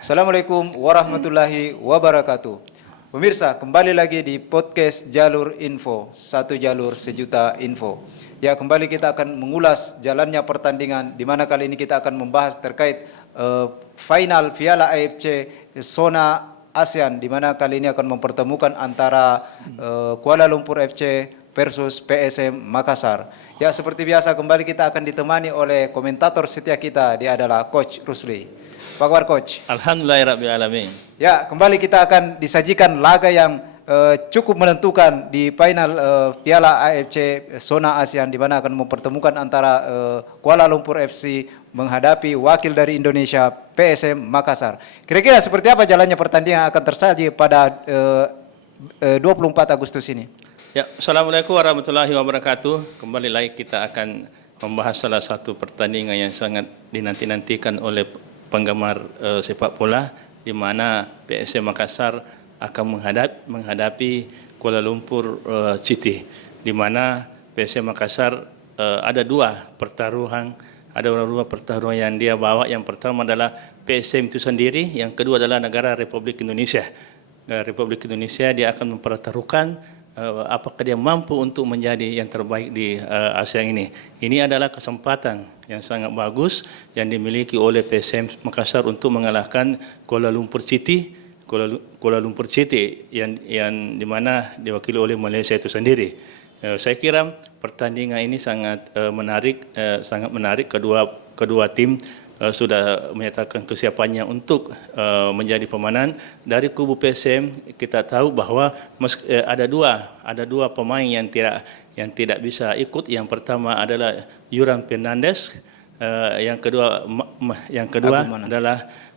Assalamualaikum warahmatullahi wabarakatuh. Pemirsa, kembali lagi di podcast Jalur Info, satu jalur sejuta info. Ya, kembali kita akan mengulas jalannya pertandingan, di mana kali ini kita akan membahas terkait final Piala AFC Zona ASEAN, di mana kali ini akan mempertemukan antara Kuala Lumpur FC versus PSM Makassar. Ya, seperti biasa kembali kita akan ditemani oleh komentator setia kita, dia adalah Coach Rusli. Apa kabar Coach? Alhamdulillahirrahmanirrahim. Ya, kembali kita akan disajikan laga yang cukup menentukan di final Piala AFC Zona ASEAN, di mana akan mempertemukan antara Kuala Lumpur FC menghadapi wakil dari Indonesia PSM Makassar. Kira-kira seperti apa jalannya pertandingan akan tersaji pada 24 Agustus ini? Ya, Assalamualaikum warahmatullahi wabarakatuh. Kembali lagi kita akan membahas salah satu pertandingan yang sangat dinanti-nantikan oleh penggemar sepak bola, di mana PSM Makassar akan menghadapi Kuala Lumpur City, di mana PSM Makassar ada dua pertaruhan yang dia bawa. Yang pertama adalah PSM itu sendiri, yang kedua adalah negara Republik Indonesia. Republik Indonesia dia akan mempertaruhkan apakah dia mampu untuk menjadi yang terbaik di ASEAN ini. Ini adalah kesempatan yang sangat bagus yang dimiliki oleh PSM Makassar untuk mengalahkan Kuala Lumpur City, yang dimana diwakili oleh Malaysia itu sendiri. Saya kira pertandingan ini sangat menarik. Kedua tim sudah menyatakan kesiapannya untuk menjadi pemenang. Dari kubu PSM kita tahu bahwa ada dua pemain yang tidak bisa ikut. Yang pertama adalah Yuran Fernandes, yang kedua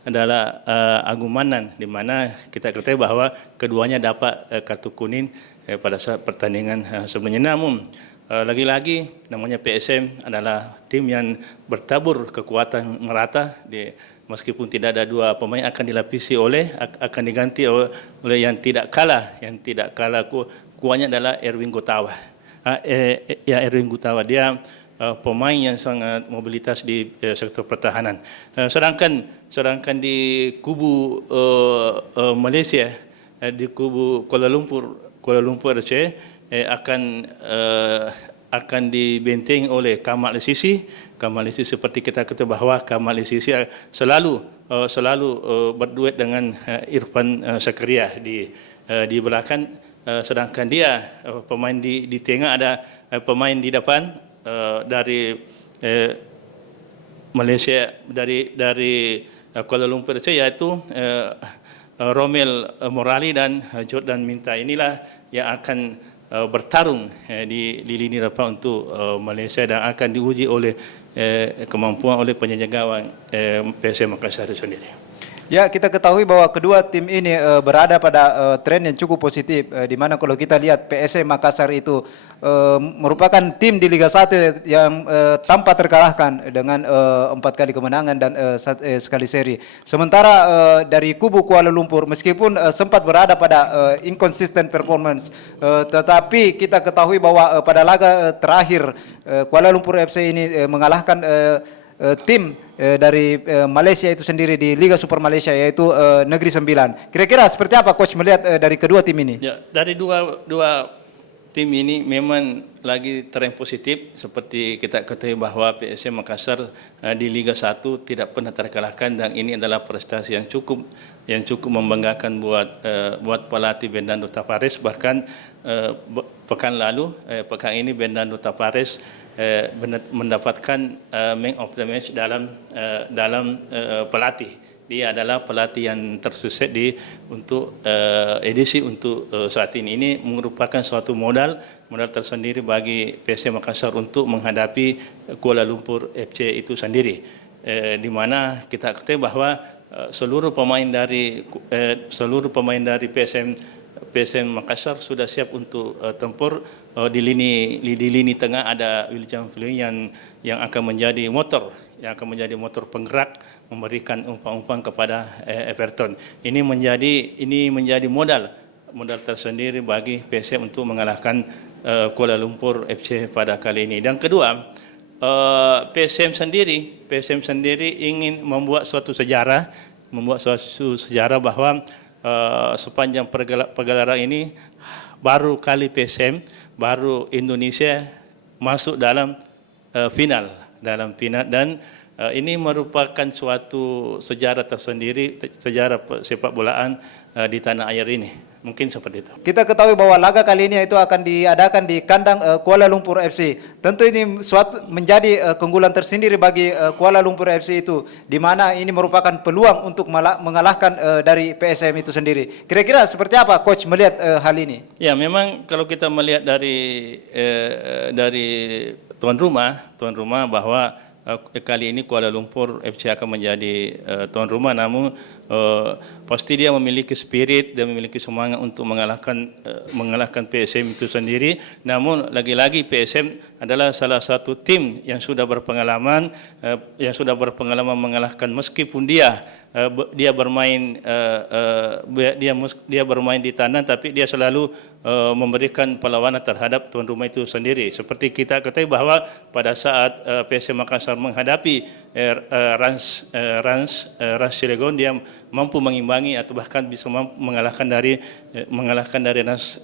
adalah Agung Manan, di mana kita ketahui bahwa keduanya dapat kartu kuning pada saat pertandingan sebelumnya. Namun lagi-lagi namanya PSM adalah tim yang bertabur kekuatan merata, meskipun tidak ada dua pemain akan diganti oleh yang tidak kalah kuatnya adalah Erwin Gutawa. Erwin Gutawa dia pemain yang sangat mobilitas di sektor pertahanan. Sedangkan di kubu Malaysia, di kubu Kuala Lumpur FC akan dibentengi oleh Kamal Sisi. Seperti kita ketahui bahwa Kamal Sisi selalu berduet dengan Irfan Zakaria di belakang, sedangkan dia pemain di tengah, ada pemain di depan dari Malaysia, dari Kuala Lumpur, yaitu Romel Morali dan Jordan Minta. Inilah yang akan bertarung di lini depan untuk Malaysia, dan akan diuji oleh kemampuan oleh penjaga gawang PSM Makassar sendiri. Ya, kita ketahui bahwa kedua tim ini berada pada tren yang cukup positif, di mana kalau kita lihat PSM Makassar itu merupakan tim di Liga 1 yang tanpa terkalahkan dengan 4 kali kemenangan dan sekali seri. Sementara dari kubu Kuala Lumpur, meskipun sempat berada pada inconsistent performance, tetapi kita ketahui bahwa pada laga terakhir Kuala Lumpur FC ini mengalahkan tim dari Malaysia itu sendiri di Liga Super Malaysia, yaitu Negeri Sembilan. Kira-kira seperti apa Coach melihat dari kedua tim ini? Ya, dari dua tim ini memang lagi tren positif. Seperti kita ketahui bahwa PSM Makassar di Liga 1 tidak pernah terkalahkan, dan ini adalah prestasi yang cukup membanggakan buat pelatih Bernardo Tavares. Bahkan pekan ini Bernardo Tavares mendapatkan man of the match dalam pelatih. Dia adalah pelatih yang tersukses untuk edisi untuk saat ini. Ini merupakan suatu modal tersendiri bagi PSM Makassar untuk menghadapi Kuala Lumpur FC itu sendiri, di mana kita ketahui bahwa seluruh pemain dari PSM Makassar sudah siap untuk tempur. Di lini tengah ada William Fluin yang akan menjadi motor penggerak, memberikan umpan-umpan kepada Everton. Ini menjadi modal tersendiri bagi PSM untuk mengalahkan Kuala Lumpur FC pada kali ini. Dan kedua, PSM sendiri ingin membuat suatu sejarah membuat suatu sejarah bahwa sepanjang pergelaran ini baru kali PSM, baru Indonesia masuk dalam final dan ini merupakan suatu sejarah tersendiri, sejarah sepak bolaan di tanah air ini. Mungkin seperti itu. Kita ketahui bahwa laga kali ini itu akan diadakan di kandang Kuala Lumpur FC. Tentu ini suatu menjadi keunggulan tersendiri bagi Kuala Lumpur FC itu, di mana ini merupakan peluang untuk mengalahkan dari PSM itu sendiri. Kira-kira seperti apa Coach melihat hal ini? Ya, memang kalau kita melihat dari tuan rumah bahwa kali ini Kuala Lumpur FC akan menjadi tuan rumah, namun pasti dia memiliki spirit dan memiliki semangat untuk mengalahkan PSM itu sendiri. Namun lagi-lagi PSM adalah salah satu tim yang sudah berpengalaman mengalahkan, meskipun dia bermain di tanah, tapi dia selalu memberikan perlawanan terhadap tuan rumah itu sendiri. Seperti kita ketahui bahwa pada saat PSM Makassar menghadapi Rans Cilegon, dia mampu mengimbangi atau bahkan bisa mengalahkan dari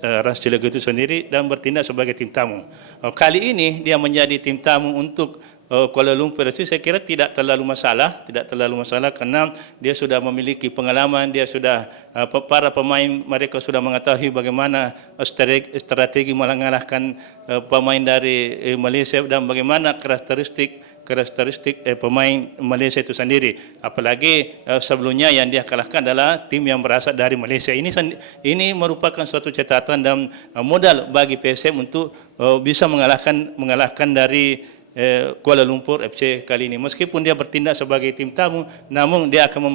Rans Cilegon itu sendiri dan bertindak sebagai tim tamu. Kali ini dia menjadi tim tamu untuk Kuala Lumpur FC. Saya kira tidak terlalu masalah karena dia sudah memiliki pengalaman, para pemain mereka sudah mengetahui bagaimana strategi mengalahkan pemain dari Malaysia dan bagaimana karakteristik pemain Malaysia itu sendiri. Apalagi sebelumnya yang dia kalahkan adalah tim yang berasal dari Malaysia. Ini merupakan suatu catatan dan modal bagi PSM untuk bisa mengalahkan dari Kuala Lumpur FC kali ini. Meskipun dia bertindak sebagai tim tamu, namun dia akan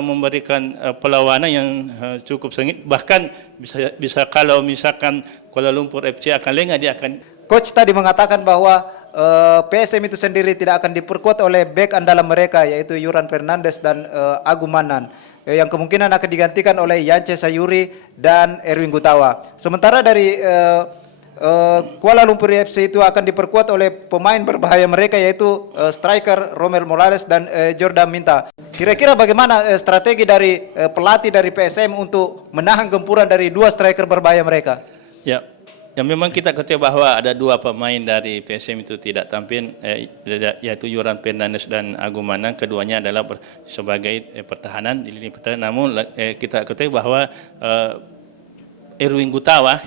memberikan perlawanan yang cukup sengit. Bahkan bisa kalau misalkan Kuala Lumpur FC akan lengah, dia akan. Coach tadi mengatakan bahwa PSM itu sendiri tidak akan diperkuat oleh bek andalan mereka, yaitu Yuran Fernandes dan Agung Manan, yang kemungkinan akan digantikan oleh Yance Sayuri dan Erwin Gutawa. Sementara dari Kuala Lumpur FC itu akan diperkuat oleh pemain berbahaya mereka, yaitu striker Romel Morales dan Jordan Minta. Kira-kira bagaimana strategi dari pelatih dari PSM untuk menahan gempuran dari dua striker berbahaya mereka? Ya, memang kita ketahui bahwa ada dua pemain dari PSM itu tidak tampil, yaitu Yuran Fernandes dan Agung Manang. Keduanya adalah sebagai pertahanan di lini pertahanan. Namun kita ketahui bahwa Erwin Gutawa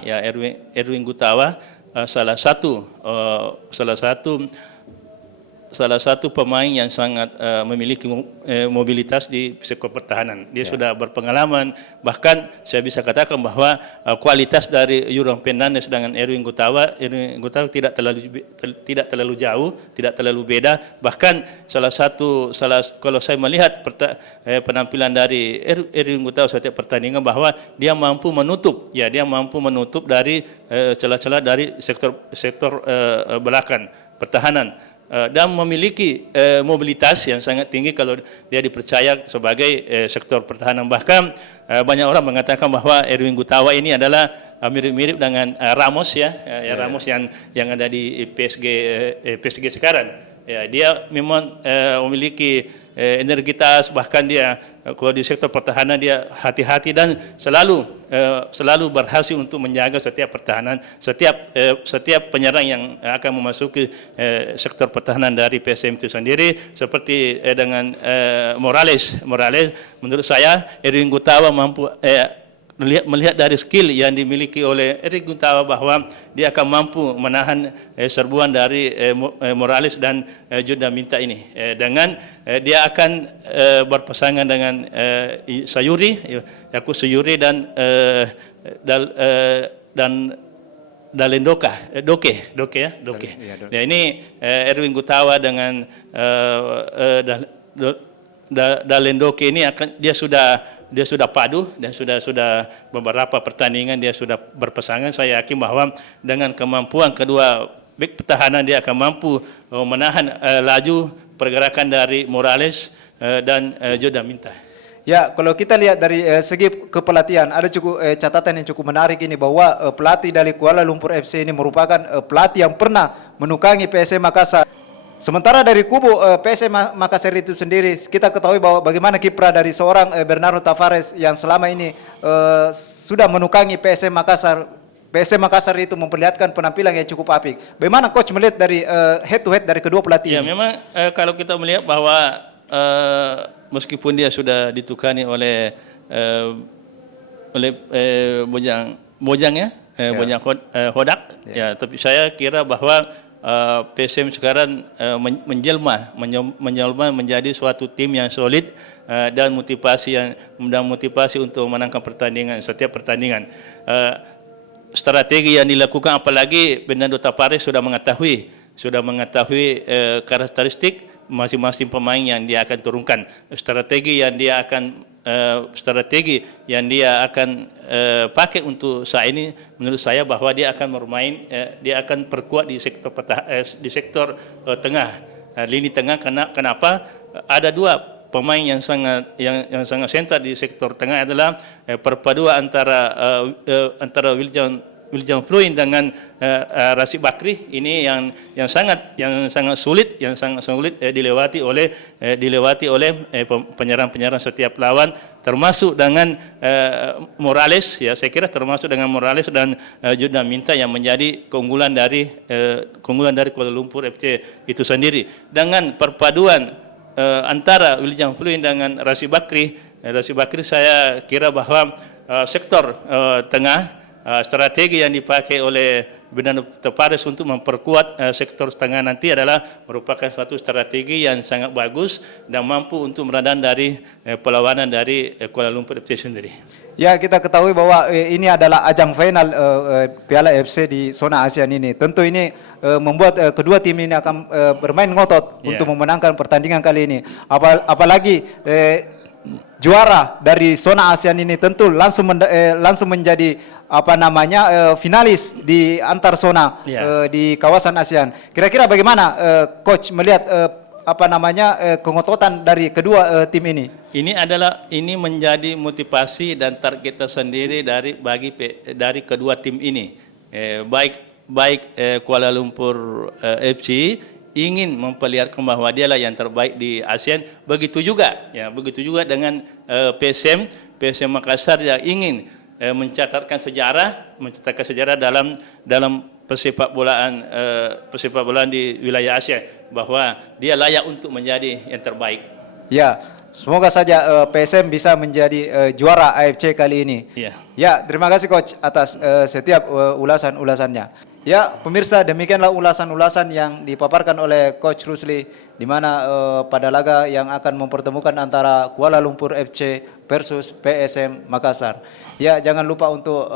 salah satu pemain yang sangat memiliki mobilitas di sektor pertahanan. Dia sudah berpengalaman, bahkan saya bisa katakan bahwa kualitas dari Yuran Fernandes dengan Erwin Gutawa tidak terlalu jauh, tidak terlalu beda. Bahkan kalau saya melihat penampilan dari Erwin Gutawa setiap pertandingan, bahwa dia mampu menutup dari celah-celah dari sektor belakang pertahanan, dan memiliki mobilitas yang sangat tinggi kalau dia dipercaya sebagai sektor pertahanan. Bahkan banyak orang mengatakan bahwa Erwin Gutawa ini adalah mirip-mirip dengan Ramos Ramos yang ada di PSG sekarang. Ya, dia memang memiliki energitas, bahkan dia kalau di sektor pertahanan dia hati-hati dan selalu berhasil untuk menjaga setiap pertahanan, setiap penyerang yang akan memasuki sektor pertahanan dari PSM itu sendiri. Seperti dengan Morales, menurut saya Erwin Gutawa mampu melihat dari skill yang dimiliki oleh Erwin Gutawa bahwa dia akan mampu menahan serbuan dari Morales dan Jordan Minta ini. Dengan dia akan berpasangan dengan Sayuri dan Doke. Ya, ini Erwin Gutawa dengan Dalendoke ini dia sudah padu dan sudah beberapa pertandingan dia sudah berpasangan. Saya yakin bahwa dengan kemampuan kedua bek pertahanan dia akan mampu menahan laju pergerakan dari Morales dan Jordan Minta. Ya, kalau kita lihat dari segi kepelatihan, ada cukup catatan yang cukup menarik ini, bahwa pelatih dari Kuala Lumpur FC ini merupakan pelatih yang pernah menukangi PSM Makassar. Sementara dari kubu PSM Makassar itu sendiri, kita ketahui bahwa bagaimana kiprah dari seorang Bernardo Tavares yang selama ini sudah menukangi PSM Makassar. PSM Makassar itu memperlihatkan penampilan yang cukup apik. Bagaimana coach melihat dari head to head dari kedua pelatih? Ya, memang kalau kita melihat bahwa meskipun dia sudah ditukani oleh Bojang ya, Bojang Hodak, ya, tapi saya kira bahwa PSM sekarang menjelma menjadi suatu tim yang solid dan motivasi untuk memenangkan pertandingan, setiap pertandingan. Strategi yang dilakukan, apalagi Bernardo Tavares sudah mengetahui karakteristik masing-masing pemain yang dia akan turunkan, strategi yang dia akan pakai untuk saat ini. Menurut saya bahwa dia akan dia akan perkuat di sektor tengah, lini tengah. Kenapa? Ada dua pemain yang sangat sentral di sektor tengah, adalah perpaduan antara Wiljan Fluin dengan Rashid Bakri. Ini yang sangat sulit dilewati oleh penyerang setiap lawan, termasuk dengan Morales, ya, saya kira termasuk dengan Morales dan Judan Minta yang menjadi keunggulan dari Kuala Lumpur FC itu sendiri. Dengan perpaduan antara Wiljan Fluin dengan Rashid Bakri, saya kira bahwa sektor tengah, strategi yang dipakai oleh Bernardo Tavares untuk memperkuat sektor tengah nanti adalah merupakan suatu strategi yang sangat bagus dan mampu untuk meredam dari perlawanan dari Kuala Lumpur FC sendiri. Ya, kita ketahui bahwa ini adalah ajang final Piala FC di zona ASEAN ini. Tentu ini membuat kedua tim ini akan bermain ngotot untuk memenangkan pertandingan kali ini. Apalagi juara dari zona ASEAN ini tentu langsung menjadi finalis di antar zona di kawasan ASEAN. Kira-kira bagaimana coach melihat kengototan dari kedua tim ini? Ini menjadi motivasi dan target tersendiri dari kedua tim ini. Baik Kuala Lumpur FC ingin memperlihatkan bahwa dialah yang terbaik di ASEAN. Begitu juga dengan PSM Makassar yang ingin mencatatkan sejarah dalam persepak bolaan di wilayah Asia, bahwa dia layak untuk menjadi yang terbaik. Ya, semoga saja PSM bisa menjadi juara AFC kali ini. Ya, terima kasih coach atas setiap ulasan-ulasannya. Ya, pemirsa, demikianlah ulasan-ulasan yang dipaparkan oleh Coach Rusli, di mana pada laga yang akan mempertemukan antara Kuala Lumpur FC versus PSM Makassar. Ya, jangan lupa untuk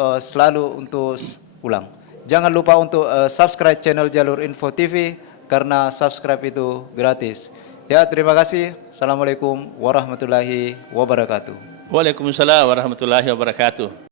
jangan lupa untuk subscribe channel Jalur Info TV, karena subscribe itu gratis. Ya, terima kasih. Assalamualaikum warahmatullahi wabarakatuh. Waalaikumsalam warahmatullahi wabarakatuh.